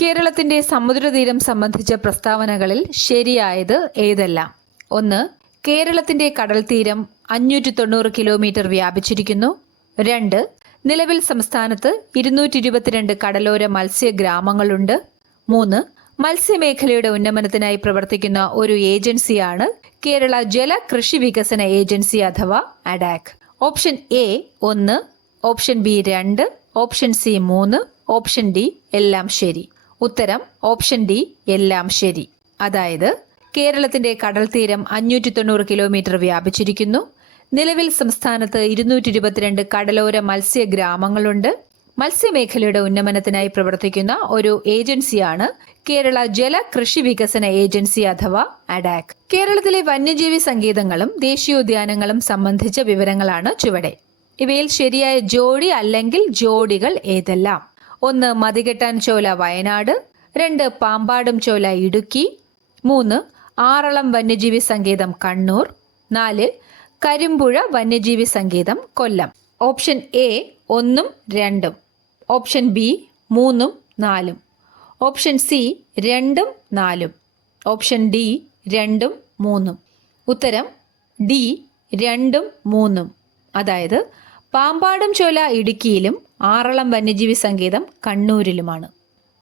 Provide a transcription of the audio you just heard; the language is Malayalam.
കേരളത്തിന്റെ സമുദ്രതീരം സംബന്ധിച്ച പ്രസ്താവനകളിൽ ശരിയായത് ഏതെല്ലാം? 1. കേരളത്തിന്റെ കടൽത്തീരം 590 കിലോമീറ്റർ വ്യാപിച്ചിരിക്കുന്നു. 2. നിലവിൽ സംസ്ഥാനത്ത് 222 കടലോര മത്സ്യഗ്രാമങ്ങളുണ്ട്. 3. മത്സ്യമേഖലയുടെ ഉന്നമനത്തിനായി പ്രവർത്തിക്കുന്ന ഒരു ഏജൻസിയാണ് കേരള ജല കൃഷി വികസന ഏജൻസി അഥവാ ADAK. Option A 1, option B 2, option C 3, option D എല്ലാം ശരി. ഉത്തരം ഓപ്ഷൻ ഡി എല്ലാം ശരി. അതായത് കേരളത്തിന്റെ കടൽത്തീരം 590 കിലോമീറ്റർ വ്യാപിച്ചിരിക്കുന്നു. നിലവിൽ സംസ്ഥാനത്ത് 222 കടലോര മത്സ്യഗ്രാമങ്ങളുണ്ട്. മത്സ്യമേഖലയുടെ ഉന്നമനത്തിനായി പ്രവർത്തിക്കുന്ന ഒരു ഏജൻസിയാണ് കേരള ജല കൃഷി വികസന ഏജൻസി അഥവാ അഡാക്. കേരളത്തിലെ വന്യജീവി സങ്കേതങ്ങളും ദേശീയോദ്യാനങ്ങളും സംബന്ധിച്ച വിവരങ്ങളാണ് ചുവടെ. ഇവയിൽ ശരിയായ ജോഡി അല്ലെങ്കിൽ ജോഡികൾ ഏതെല്ലാം? 1. മതികെട്ടാൻ ചോല വയനാട്. 2. പാമ്പാടും ചോല ഇടുക്കി. 3. ആറളം വന്യജീവി സങ്കേതം കണ്ണൂർ. 4. കരിമ്പുഴ വന്യജീവി സങ്കേതം കൊല്ലം. ഓപ്ഷൻ എ 1ഉം 2ഉം, ഓപ്ഷൻ ബി 3ഉം 4ഉം, ഓപ്ഷൻ സി 2ഉം 4ഉം, ഓപ്ഷൻ ഡി 2ഉം 3ഉം. ഉത്തരം ഡി 2ഉം 3ഉം. അതായത് പാമ്പാടും ചോല ഇടുക്കിയിലും ആറളം വന്യജീവി സങ്കേതം കണ്ണൂരിലുമാണ്.